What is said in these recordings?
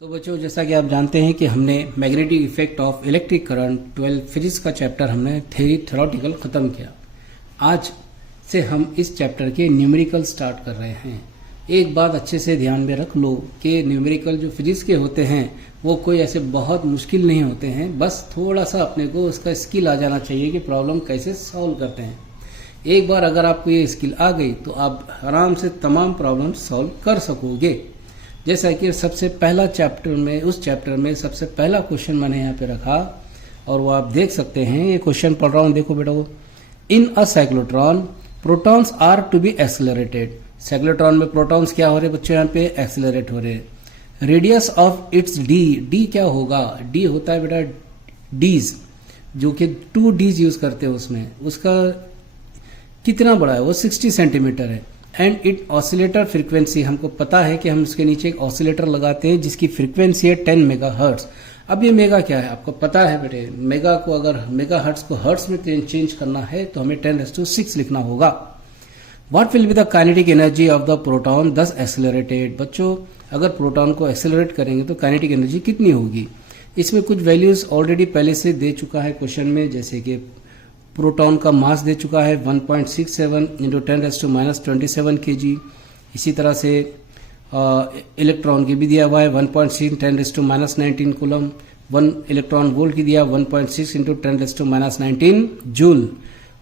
तो बच्चों, जैसा कि आप जानते हैं कि हमने magnetic effect of electric current 12 physics का चैप्टर हमने थ्योरेटिकल ख़त्म किया। आज से हम इस चैप्टर के न्यूमेरिकल स्टार्ट कर रहे हैं। एक बात अच्छे से ध्यान में रख लो कि न्यूमेरिकल जो फिजिक्स के होते हैं वो कोई ऐसे बहुत मुश्किल नहीं होते हैं, बस थोड़ा सा अपने को उसका स्किल आ जाना चाहिए कि प्रॉब्लम कैसे सॉल्व करते हैं। एक बार अगर आपको ये स्किल आ गई तो आप आराम से तमाम प्रॉब्लम सॉल्व कर सकोगे। जैसा कि सबसे पहला चैप्टर में, उस चैप्टर में सबसे पहला क्वेश्चन मैंने यहाँ पे रखा और वो आप देख सकते हैं। ये क्वेश्चन पढ़ रहा हूँ, देखो बेटा। वो in a cyclotron protons are to be accelerated. Cyclotron में प्रोटॉन्स क्या हो रहे बच्चों, यहाँ पे एक्सेलरेट हो रहे। Radius of its D, D क्या होगा, डी होता है बेटा डीज, जो कि 2 डीज यूज करते हैं उसमें। उसका कितना बड़ा है, वो 60 सेंटीमीटर है। एंड इट ऑसिलेटर फ्रीक्वेंसी, हमको पता है कि हम उसके नीचे एक ऑसिलेटर लगाते हैं जिसकी फ्रीक्वेंसी है 10 मेगाहर्ट्ज। अब ये मेगा क्या है आपको पता है बेटे। मेगा को अगर मेगाहर्ट्ज को हर्ट्ज में चेंज करना है तो हमें 10⁶ लिखना होगा। What will be the kinetic energy of the proton दस एक्सेलरेटेड। बच्चों, अगर प्रोटॉन को एक्सेलरेट करेंगे तो काइनेटिक एनर्जी कितनी होगी। इसमें कुछ वैल्यूज ऑलरेडी पहले से दे चुका है क्वेश्चन में, जैसे कि प्रोटॉन का मास दे चुका है 1.67 × 10⁻27 kg। इसी तरह से इलेक्ट्रॉन की भी दिया हुआ है 1.6 10⁻19 कूलम। 1 इलेक्ट्रॉन वोल्ट की दिया 1.6 × 10⁻19 जूल।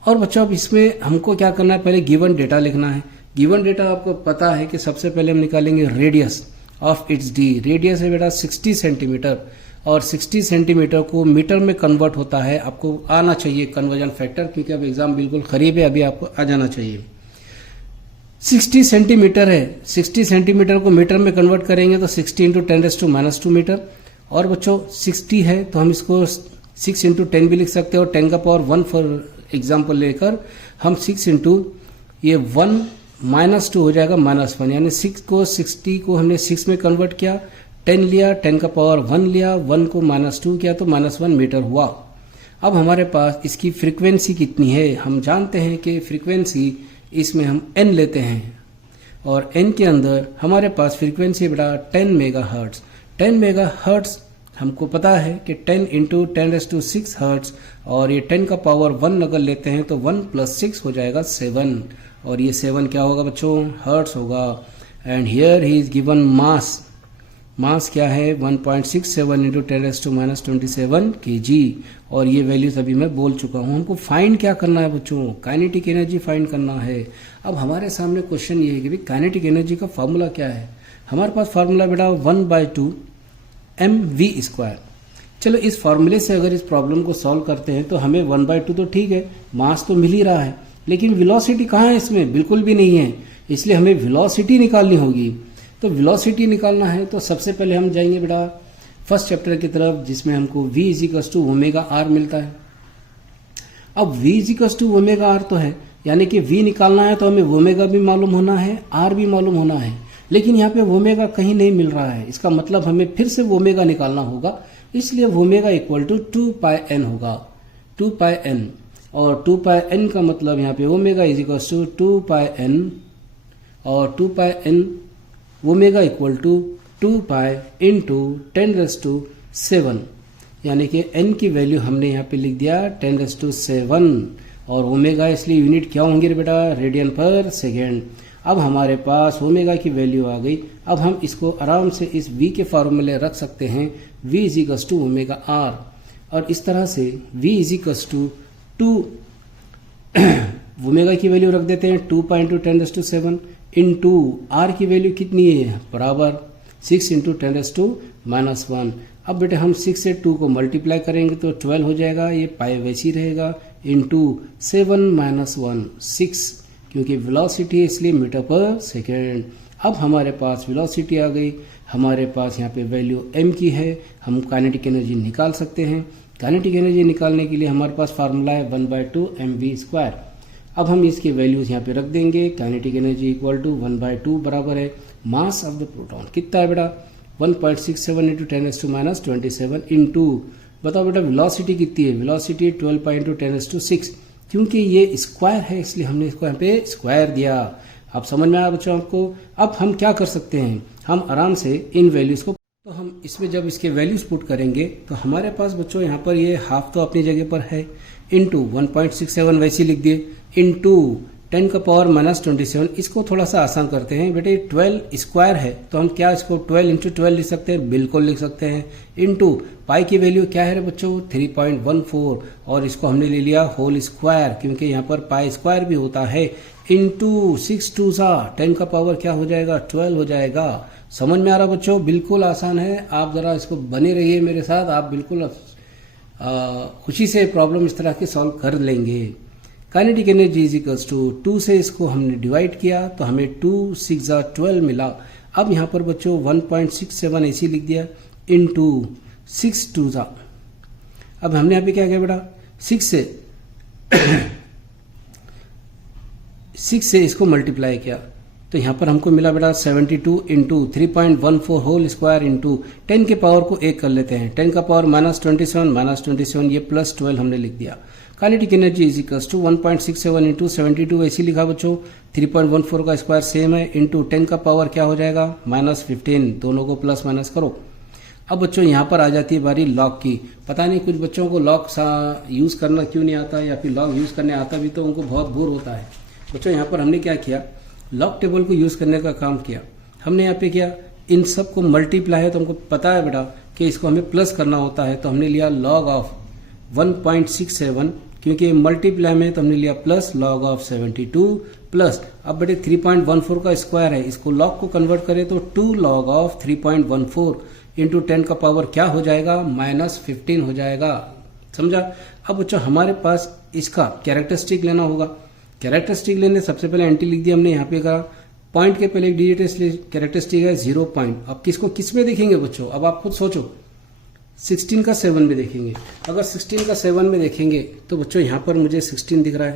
और बच्चों, अब इसमें हमको क्या करना है, पहले गिवन डेटा लिखना है। गिवन डेटा आपको पता है कि सबसे पहले हम निकालेंगे radius of its D. Radius है बेटा 60 सेंटीमीटर और 60 सेंटीमीटर को मीटर में कन्वर्ट होता है। आपको आना चाहिए कन्वर्जन फैक्टर, क्योंकि अब एग्जाम बिल्कुल करीब है, अभी आपको आ जाना चाहिए। 60 सेंटीमीटर है, 60 सेंटीमीटर को मीटर में कन्वर्ट करेंगे तो 60 × 10⁻² मीटर। और बच्चों 60 है तो हम इसको 6 × 10 भी लिख सकते हैं, और 10⁻1 फॉर एग्जाम्पल लेकर हम 6 × ये 1 -2 हो जाएगा -1, यानी 60 को हमने 6 में कन्वर्ट किया, 10 लिया, 10⁻1 लिया, 1 को -2 किया तो -1 मीटर हुआ। अब हमारे पास इसकी फ्रीक्वेंसी कितनी है, हम जानते हैं कि फ्रीक्वेंसी इसमें हम n लेते हैं और n के अंदर हमारे पास फ्रीक्वेंसी बेटा 10 मेगाहर्ट्ज। 10 मेगाहर्ट्ज हमको पता है कि 10 × 10⁶ हर्ट्ज, और ये 10⁻1 अगर लेते हैं तो 1 + 6 हो जाएगा 7, और ये 7 क्या होगा बच्चों, हर्ट्ज होगा। And here he is given mass. Mass क्या है 1.67 × 10⁻27 kg, और ये वैल्यूज अभी मैं बोल चुका हूँ। हमको फाइंड क्या करना है बच्चों, काइनेटिक एनर्जी फाइंड करना है। अब हमारे सामने क्वेश्चन ये है कि भाई काइनेटिक एनर्जी का फार्मूला क्या है। हमारे पास फार्मूला बेटा 1/2 mv²। चलो, इस फार्मूले से अगर इस प्रॉब्लम को सॉल्व करते हैं तो हमें 1/2 तो ठीक है, मास तो मिल ही रहा है, लेकिन वेलोसिटी कहाँ है इसमें, बिल्कुल भी नहीं है। इसलिए हमें वेलोसिटी निकालनी होगी। तो वेलोसिटी निकालना है तो सबसे पहले हम जाएंगे बेटा फर्स्ट चैप्टर की तरफ, जिसमें हमको v = ωr मिलता है। अब v = ωr तो है, यानी कि v निकालना है तो हमें ओमेगा भी मालूम होना है, r भी मालूम होना है, लेकिन यहाँ पे ओमेगा कहीं नहीं मिल रहा है। इसका मतलब हमें फिर से ओमेगा निकालना होगा, इसलिए ओमेगा = 2πn होगा, 2πn। और 2πn का मतलब यहाँ पे ओमेगा = 2πn, और 2πn ओमेगा = 2π × 10⁻7, यानी कि n की वैल्यू हमने यहाँ पे लिख दिया 10⁻7, और ओमेगा इसलिए यूनिट क्या होंगे बेटा, रेडियन पर सेकेंड। अब हमारे पास ओमेगा की वैल्यू आ गई। अब हम इसको आराम से इस v के फार्मूले रख सकते हैं, v = ωr, और इस तरह से v = 2 ओमेगा की वैल्यू रख देते हैं 2π × 10⁻7 इंटू r की वैल्यू कितनी है, बराबर 6 × 10⁻1। अब बेटे हम 6 से 2 को मल्टीप्लाई करेंगे तो 12 हो जाएगा, ये पाई वैसी रहेगा, इंटू 7 - 1 6, क्योंकि वेलोसिटी है इसलिए मीटर पर सेकेंड। अब हमारे पास वेलोसिटी आ गई, हमारे पास यहाँ पे वैल्यू m की है, हम काइनेटिक एनर्जी निकाल सकते हैं। काइनेटिक एनर्जी निकालने के लिए हमारे पास फार्मूला है 1/2 mv²। अब हम इसके वैल्यूज यहाँ पे रख देंगे। काइनेटिक एनर्जी = 1/2 बराबर है मास ऑफ द प्रोटॉन। कितना है बेटा, 1.67 × 10⁻27 इंटू, बताओ बेटा वेलोसिटी कितनी है, वेलोसिटी 12π × 10⁻6, क्योंकि ये स्क्वायर है इसलिए हमने इसको यहाँ पे स्क्वायर दिया। अब समझ में आया बच्चों आपको। अब हम क्या कर सकते हैं, हम आराम से इन वैल्यूज को तो हम इसमें जब इसके वैल्यूज पुट करेंगे तो हमारे पास बच्चों यहाँ पर ये हाफ तो अपनी जगह पर है, इंटू 1.67 वैसे लिख दिए, इंटू 10 का पावर माइनस 27। इसको थोड़ा सा आसान करते हैं बेटे, 12 स्क्वायर है तो हम क्या इसको 12 इंटू 12 लिख सकते हैं, बिल्कुल लिख सकते हैं, इंटू पाई की वैल्यू क्या है बच्चों 3.14 और इसको हमने ले लिया होल स्क्वायर क्योंकि यहाँ पर पाई स्क्वायर भी होता है, इंटू 6 2 10 का पावर क्या हो जाएगा 12 हो जाएगा। समझ में आ रहा बच्चों, बिल्कुल आसान है। आप जरा इसको बने रहिए मेरे साथ, आप बिल्कुल खुशी से प्रॉब्लम इस तरह की सॉल्व कर लेंगे। Kinetic energy is equals to 2 से इसको हमने डिवाइड किया तो हमें 2 6 12 मिला। अब यहाँ पर बच्चों 1.67 ऐसे लिख दिया, इंटू 6 2 अब हमने यहाँ पे क्या किया बेटा 6 से इसको मल्टीप्लाई किया तो यहाँ पर हमको मिला बेटा 72 इंटू 3.14 होल स्क्वायर इंटू 10 के पावर को 1 कर लेते हैं, 10 का पावर माइनस 27 ये प्लस 12 हमने लिख दिया। Kinetic energy is equals to 1.67 into 72 ऐसे लिखा बच्चों, 3.14 का स्क्वायर सेम है, इंटू 10 का पावर क्या हो जाएगा माइनस 15, दोनों को प्लस माइनस करो। अब बच्चों यहाँ पर आ जाती है बारी लॉग की। पता नहीं कुछ बच्चों को लॉग यूज करना क्यों नहीं आता या फिर लॉग यूज करने आता भी तो उनको बहुत बोर होता है। बच्चों यहाँ पर हमने क्या किया, लॉग टेबल को यूज करने का काम किया हमने। यहाँ पे किया इन सब को मल्टीप्लाई है तो हमको पता है बेटा कि इसको हमें प्लस करना होता है तो हमने लिया लॉग ऑफ 1.67 क्योंकि मल्टीप्लाई में तो हमने लिया प्लस लॉग ऑफ 72 प्लस अब बेटे 3.14 का स्क्वायर है, इसको लॉग को कन्वर्ट करें तो 2 लॉग ऑफ 3.14 इंटू 10 का पावर क्या हो जाएगा माइनस 15 हो जाएगा। समझा। अब बच्चों हमारे पास इसका कैरेक्टरिस्टिक लेना होगा। कैरेक्टरिस्टिक लेने सबसे पहले एंटी लिख दिया हमने, यहाँ पे करा पॉइंट के पहले एक डिजिट इसलिए कैरेक्टरिस्टिक है 0 पॉइंट। अब किसको किस में देखेंगे बच्चों, अब आप खुद सोचो, 16 का 7 में देखेंगे। अगर 16 का 7 में देखेंगे तो बच्चों यहाँ पर मुझे 16 दिख रहा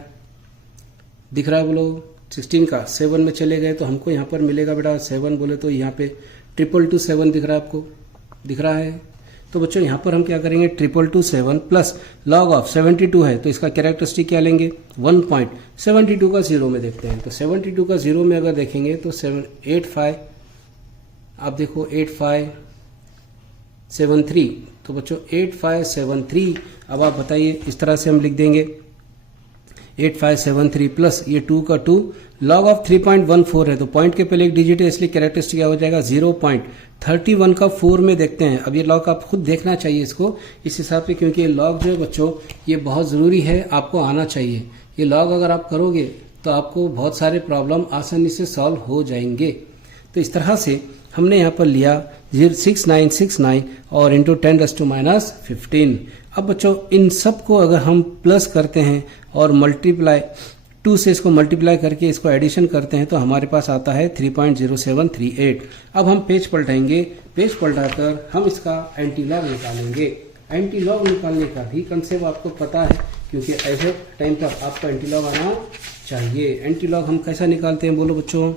है बोलो, 16 का 7 में चले गए तो हमको यहाँ पर मिलेगा बेटा 7 बोले तो यहाँ पे 222 दिख रहा है, आपको दिख रहा है। तो बच्चों यहाँ पर हम क्या करेंगे 222 प्लस लॉग ऑफ 72 है तो इसका कैरेक्टरिस्टिक क्या लेंगे 1.72 का 0 में देखते हैं। तो 72 का 0 में अगर देखेंगे तो 85 आप देखो 8573 तो बच्चों 8573। अब आप बताइए इस तरह से हम लिख देंगे 8573 प्लस ये 2 का 2 लॉग ऑफ 3.14 है तो पॉइंट के पहले एक डिजिट है इसलिए कैरेक्टरिस्टिक क्या हो जाएगा 0.31 का 4 में देखते हैं। अब ये लॉग आप खुद देखना चाहिए इसको इस हिसाब से क्योंकि ये लॉग जो है बच्चों ये बहुत ज़रूरी है, आपको आना चाहिए। ये लॉग अगर आप करोगे तो आपको बहुत सारे प्रॉब्लम आसानी से सॉल्व हो जाएंगे। तो इस तरह से हमने यहाँ पर लिया 6969 और इंटू 10⁻⁻15। अब बच्चों इन सब को अगर हम प्लस करते हैं और मल्टीप्लाई 2 से इसको मल्टीप्लाई करके इसको एडिशन करते हैं तो हमारे पास आता है 3.0738। अब हम पेज पलटाएंगे, पेज पलटाकर हम इसका एंटी लॉग निकालेंगे। एंटी लॉग निकालने का भी कंसेप्ट आपको पता है क्योंकि ऐसे टाइम पर आपका एंटी लॉग आना चाहिए। एंटी लॉग हम कैसा निकालते हैं बोलो बच्चों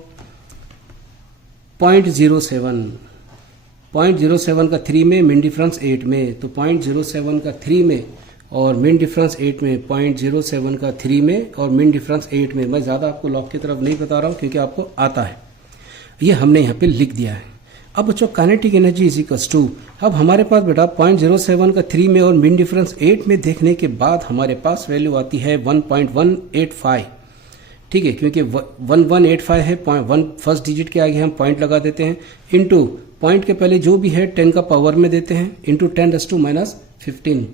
0.07 का 3 में मिन डिफरेंस 8 में, तो 0.07 का 3 में और मिन डिफरेंस 8 में, 0.07 का 3 में और मिन डिफरेंस 8 में। मैं ज़्यादा आपको लॉग की तरफ नहीं बता रहा हूँ क्योंकि आपको आता है, ये हमने यहाँ पे लिख दिया है। अब बच्चों kinetic energy is equals to, अब हमारे पास बेटा 0.07 का 3 में और मिन डिफरेंस 8 में देखने के बाद हमारे पास वैल्यू आती है 1.185। ठीक है, क्योंकि 1185 है, 1 फर्स्ट डिजिट के आगे हम पॉइंट लगा देते हैं, इंटू पॉइंट के पहले जो भी है 10 का पावर में देते हैं, इंटू 10⁻⁻15।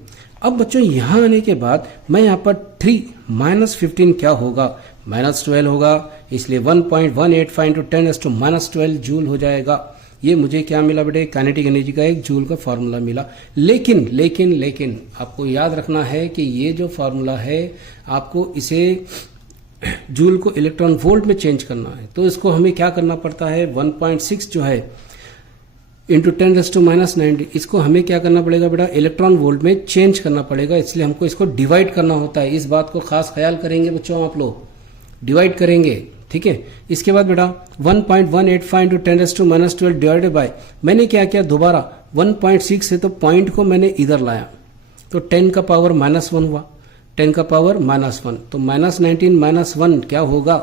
अब बच्चों यहाँ आने के बाद मैं यहाँ पर 3 - 15 क्या होगा -12 होगा, इसलिए 1.185 इंटू 10⁻12 जूल हो जाएगा। ये मुझे क्या मिला बेटे काइनेटिक एनर्जी का एक जूल का फार्मूला मिला। लेकिन लेकिन लेकिन आपको याद रखना है कि ये जो फार्मूला है आपको इसे जूल को इलेक्ट्रॉन वोल्ट में चेंज करना है, तो इसको हमें क्या करना पड़ता है 1.6 जो है इंटू 10⁻90 इसको हमें क्या करना पड़ेगा बेटा इलेक्ट्रॉन वोल्ट में चेंज करना पड़ेगा, इसलिए हमको इसको डिवाइड करना होता है। इस बात को खास ख्याल करेंगे बच्चों, आप लोग डिवाइड करेंगे, ठीक है। इसके बाद बेटा 1.185 इंटू 10⁻12 डिवाइडेड बाय, मैंने क्या किया दोबारा 1.6 से तो पॉइंट को मैंने इधर लाया तो 10 का पावर -1 हुआ, 10 का पावर -1 तो -19 -1 क्या होगा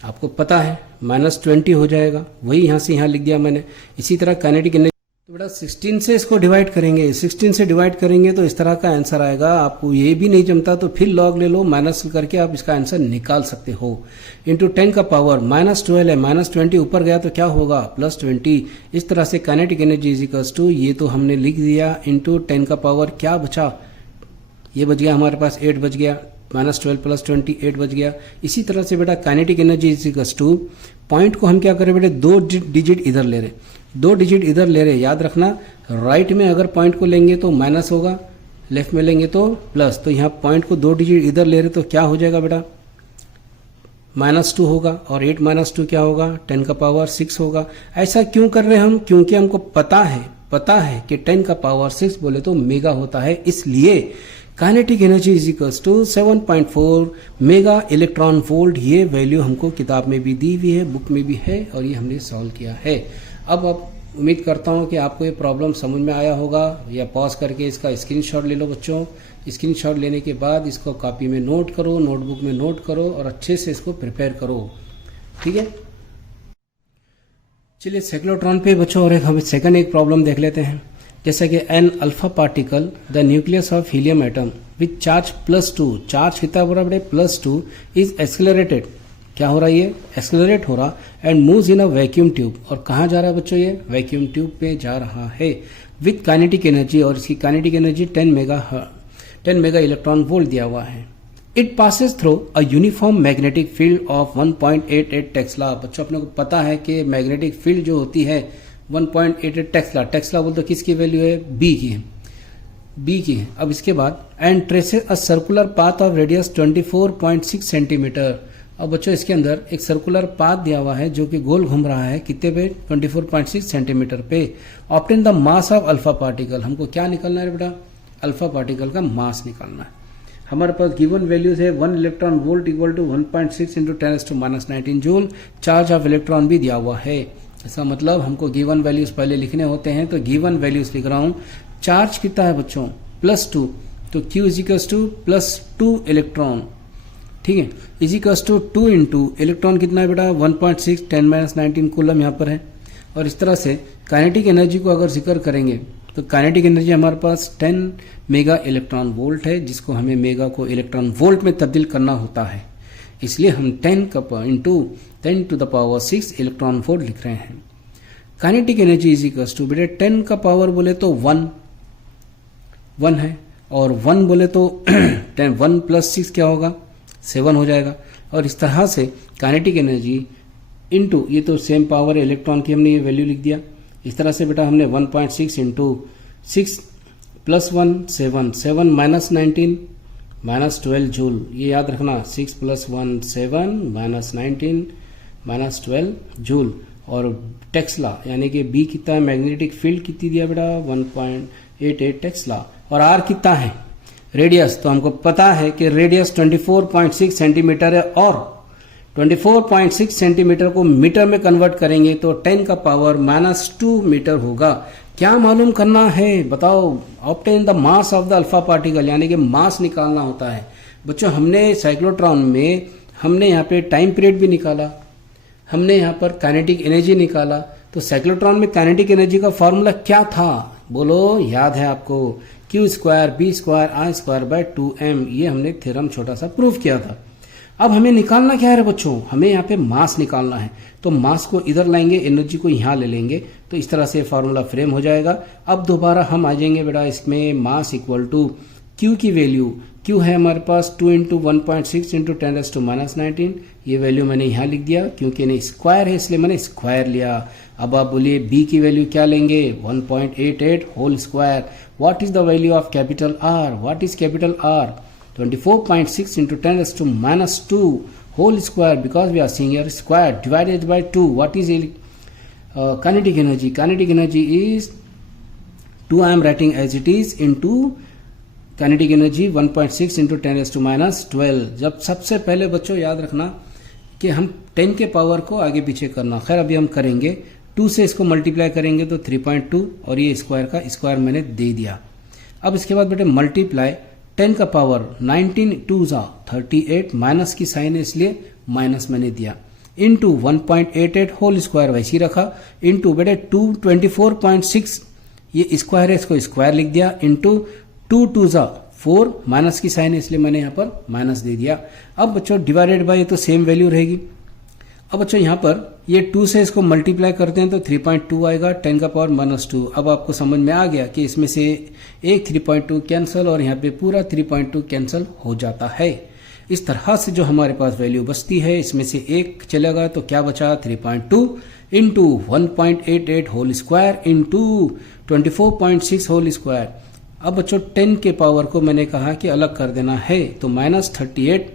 आपको पता है -20 हो जाएगा, वही यहाँ से यहाँ लिख दिया मैंने। इसी तरह काइनेटिक एनर्जी तो बेटा 16 से इसको डिवाइड करेंगे, 16 से डिवाइड करेंगे तो इस तरह का आंसर आएगा। आपको ये भी नहीं जमता तो फिर लॉग ले लो, माइनस करके आप इसका आंसर निकाल सकते हो। इंटू 10 का पावर -12 है, -20 ऊपर गया तो क्या होगा +20। इस तरह से kinetic energy is equals to, ये तो हमने लिख दिया, इंटू 10 का पावर क्या बचा, ये बच गया हमारे पास 8 बच गया, -12 + 20 8 बच गया। इसी तरह से बेटा kinetic energy is equals to, point को हम क्या करें बेटे 2 डिजिट इधर ले रहे, 2 डिजिट इधर ले रहे, याद रखना राइट में अगर पॉइंट को लेंगे तो माइनस होगा, लेफ्ट में लेंगे तो प्लस। तो यहाँ पॉइंट को 2 डिजिट इधर ले रहे तो क्या हो जाएगा बेटा -2 होगा, और 8 - 2 क्या होगा 10 का पावर 6 होगा। ऐसा क्यों कर रहे हैं हम, क्योंकि हमको पता है कि 10 का पावर 6 बोले तो मेगा होता है, इसलिए kinetic energy is equals to 7.4 mega electron volt. ये वैल्यू हमको किताब में भी दी हुई है, बुक में भी है, और ये हमने सॉल्व किया है। अब उम्मीद करता हूँ कि आपको ये प्रॉब्लम समझ में आया होगा, या पॉज करके इसका स्क्रीनशॉट ले लो बच्चों। स्क्रीनशॉट लेने के बाद इसको कॉपी में नोट करो, नोटबुक में नोट करो, और अच्छे से इसको प्रिपेयर करो, ठीक है। चलिए साइक्लोट्रॉन पे बच्चों और हम सेकंड एक प्रॉब्लम देख लेते हैं। जैसा कि an alpha particle the nucleus of helium atom with charge +2, charge कितना हो रहा है +2, इज एक्सेलरेटेड, क्या हो रहा है ये एक्सेलरेट हो रहा, and moves in a vacuum tube, और कहाँ जा रहा है बच्चों ये वैक्यूम ट्यूब पे जा रहा है, विथ काइनेटिक एनर्जी, और इसकी kinetic energy 10 mega electron volt दिया हुआ है। It passes through a uniform magnetic field of 1.88 Tesla. बच्चों अपने को पता है कि मैग्नेटिक फील्ड जो होती है 1.88 टेस्ला, टेस्ला बोल तो किसकी वैल्यू है बी की है, अब इसके बाद and traces a circular path of radius 24.6 centimetre. अब बच्चों इसके अंदर एक सर्कुलर पाथ दिया हुआ है जो कि गोल घूम रहा है, कितने पे 24.6 सेंटीमीटर पे। Obtain the mass of alpha particle, हमको क्या निकालना है बेटा अल्फा पार्टिकल का मास निकालना है। हमारे पास गिवन वैल्यूज है 1 electron volt equal to 1.6 × 10⁻19 joule, charge of electron भी दिया हुआ है। इसका मतलब हमको गिवन वैल्यूज पहले लिखने होते हैं, तो गिवन वैल्यूज लिख रहा हूं। चार्ज कितना है बच्चों +2, तो Q = +2 इलेक्ट्रॉन, ठीक है, = 2 इंटू इलेक्ट्रॉन कितना है बेटा 1.6 10⁻19 कूलम यहाँ पर है। और इस तरह से काइनेटिक एनर्जी को अगर जिक्र करेंगे तो काइनेटिक एनर्जी हमारे पास 10 मेगा इलेक्ट्रॉन वोल्ट है, जिसको हमें मेगा को इलेक्ट्रॉन वोल्ट में तब्दील करना होता है, इसलिए हम 10 to the power 6 electron volt लिख रहे हैं। Kinetic energy is equals to बेटे 10 का पावर बोले तो 1 है, और 1 बोले तो 1 + 6 क्या होगा 7 हो जाएगा। और इस तरह से काइनेटिक एनर्जी इंटू, ये तो सेम पावर है इलेक्ट्रॉन की, हमने ये वैल्यू लिख दिया। इस तरह से बेटा हमने 1.6 इंटू 6 + 1 7 7 -19 -12 जूल, ये याद रखना 6 + 1 7 -19 -12 जूल। और टेस्ला यानी कि बी कितना है मैग्नेटिक फील्ड कितनी दिया बेटा 1.88 टेस्ला, और आर कितना है रेडियस, तो हमको पता है कि रेडियस 24.6 सेंटीमीटर है, और 24.6 सेंटीमीटर को मीटर में कन्वर्ट करेंगे तो 10 का पावर -2 मीटर होगा। क्या मालूम करना है बताओ, obtain the mass of the alpha particle, यानी कि मास निकालना होता है। बच्चों हमने साइक्लोट्रॉन में हमने यहाँ पे टाइम पीरियड भी निकाला, हमने यहाँ पर काइनेटिक एनर्जी निकाला, तो साइक्लोट्रॉन में काइनेटिक एनर्जी का फॉर्मूला क्या था बोलो, याद है आपको Q² B² I² 2m, ये हमने थ्योरम छोटा सा प्रूव किया था। अब हमें निकालना क्या है बच्चों, हमें यहाँ पे मास निकालना है, तो मास को इधर लाएंगे, एनर्जी को यहाँ ले लेंगे, तो इस तरह से फॉर्मूला फ्रेम हो जाएगा। अब दोबारा हम आ जाएंगे बेटा इसमें, मास इक्वल टू Q की वैल्यू, Q है हमारे पास 2 × 1.6 × 10⁻19, ये वैल्यू मैंने यहाँ लिख दिया, क्योंकि नहीं स्क्वायर है इसलिए मैंने स्क्वायर लिया। अब आप बोलिए B की वैल्यू क्या लेंगे 1.88 whole square. What is the value of capital R, what is capital R 24.6 × 10⁻2 whole square, because we are seeing here square divided by 2. What is kinetic energy? Kinetic energy is 2, I am writing as it is, into kinetic energy 1.6 × 10⁻12। जब सबसे पहले बच्चों याद रखना कि हम 10 के power को आगे पीछे करना, खैर अभी हम करेंगे, 2 से इसको मल्टीप्लाई करेंगे तो 3.2, और ये स्क्वायर का स्क्वायर मैंने दे दिया। अब इसके बाद बेटे मल्टीप्लाई 10 का पावर 19 2 38, माइनस की साइन है इसलिए माइनस मैंने दिया, इंटू 1.88 होल स्क्वायर वैसे ही रखा, इंटू बेटे 24.6 ये स्क्वायर है, इसको स्क्वायर लिख दिया, इंटू 2 2 जा 4, माइनस की साइन है इसलिए मैंने यहाँ पर माइनस दे दिया। अब बच्चों डिवाइडेड बाय तो सेम वैल्यू रहेगी। अब बच्चों यहाँ पर ये 2 से इसको मल्टीप्लाई करते हैं तो 3.2 आएगा, 10 का पावर -2। अब आपको समझ में आ गया कि इसमें से एक 3.2 कैंसिल और यहाँ पे पूरा 3.2 कैंसिल हो जाता है। इस तरह से जो हमारे पास वैल्यू बचती है, इसमें से एक चलेगा तो क्या बचा, 3.2 into 1.88 whole square into 24.6 whole square. अब बच्चों 10 के पावर को मैंने कहा कि अलग कर देना है, तो -38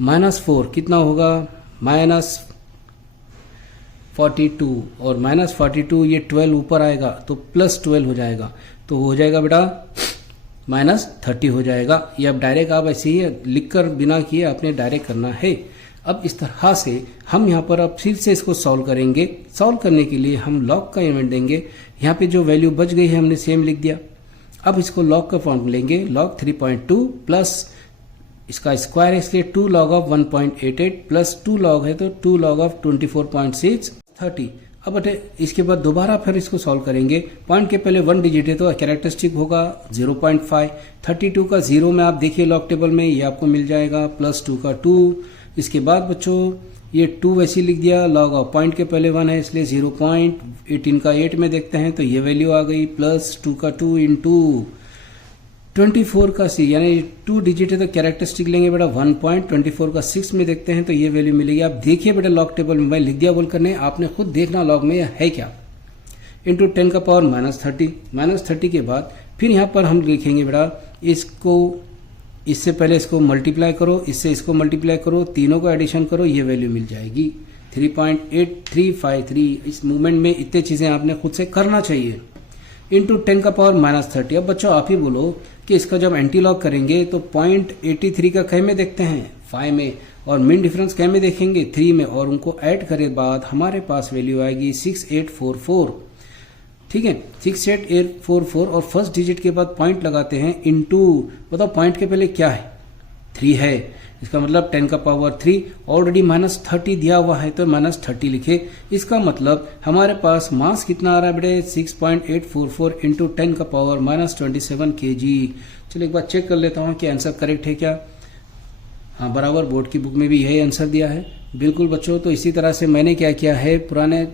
-4 कितना होगा, -42 और -42 ये 12 ऊपर आएगा तो +12 हो जाएगा, तो हो जाएगा बेटा -30 हो जाएगा। ये अब डायरेक्ट आप ऐसे ही लिखकर बिना किए आपने डायरेक्ट करना है। अब इस तरह से हम यहाँ पर अब फिर से इसको सॉल्व करेंगे। सॉल्व करने के लिए हम लॉग का इवेंट देंगे। यहाँ पे जो वैल्यू बच गई है हमने सेम लिख दिया। अब इसको लॉग का फॉर्म लेंगे, log 3.2 प्लस इसका स्क्वायर है इसलिए 2 log ऑफ 1.88 प्लस 2 log है तो 2 log ऑफ 24.6 30। अब बटे इसके बाद दोबारा फिर इसको सॉल्व करेंगे। पॉइंट के पहले 1 डिजिट है तो कैरेक्टरिस्टिक होगा 0.5। 32 का 0 में आप देखिए लॉग टेबल में ये आपको मिल जाएगा, +2 का 2। इसके बाद बच्चों ये 2 वैसे लिख दिया, लॉग ऑफ पॉइंट के पहले 1 है इसलिए 0.18 का 8 में देखते हैं तो ये वैल्यू आ गई, +2 का 2 इंटू 24 का 6 यानी 2 डिजिट है तो कैरेक्टरिस्टिक लेंगे बेटा 1.24 का 6 में देखते हैं तो ये वैल्यू मिलेगी। आप देखिए बेटा लॉग टेबल में मैं लिख दिया बोल करने, आपने खुद देखना लॉग में है क्या, इंटू 10 का पावर -30 के बाद फिर यहाँ पर हम लिखेंगे बेटा इसको, इससे पहले इसको मल्टीप्लाई करो, इससे इसको मल्टीप्लाई करो, तीनों का एडिशन करो, ये वैल्यू मिल जाएगी 3.8353। इस मूवमेंट में इतने चीजें आपने खुद से करना चाहिए, इंटू 10 का पावर -30। अब बच्चों आप ही बोलो कि इसका जब एंटी लॉग करेंगे तो 0.83 का कै में देखते हैं 5 में, और मीन डिफरेंस कै में देखेंगे 3 में, और उनको ऐड करे बाद हमारे पास वैल्यू आएगी 6844। ठीक है, 6844 और फर्स्ट डिजिट के बाद पॉइंट लगाते हैं इंटू, बताओ पॉइंट के पहले क्या है, 3 है, इसका मतलब 10 का पावर 3, ऑलरेडी -30 दिया हुआ है तो -30 लिखे। इसका मतलब हमारे पास मास कितना आ रहा है बेटे 6.844 इंटू 10 का पावर -27 kg। चलो एक बार चेक कर लेता हूँ कि आंसर करेक्ट है क्या। हाँ बराबर, बोर्ड की बुक में भी यही आंसर दिया है बिल्कुल बच्चों। तो इसी तरह से मैंने क्या किया है, पुराने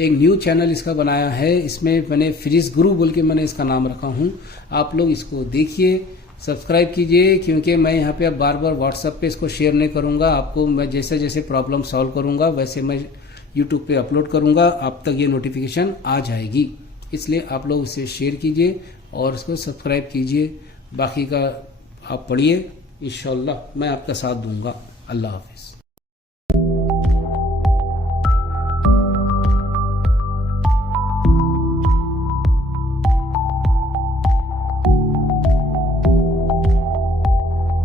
एक न्यू चैनल इसका बनाया है, इसमें मैंने फिजिक्स गुरु बोल के मैंने इसका नाम रखा हूँ। आप लोग इसको देखिए, सब्सक्राइब कीजिए, क्योंकि मैं यहाँ पे अब बार बार व्हाट्सएप पे इसको शेयर नहीं करूँगा। आपको मैं जैसे जैसे प्रॉब्लम सॉल्व करूँगा वैसे मैं यूट्यूब पे अपलोड करूँगा, आप तक ये नोटिफिकेशन आ जाएगी। इसलिए आप लोग इसे शेयर कीजिए और इसको सब्सक्राइब कीजिए। बाकी का आप पढ़िए, इंशाअल्लाह मैं आपका साथ दूंगा। अल्लाह हाफिज़।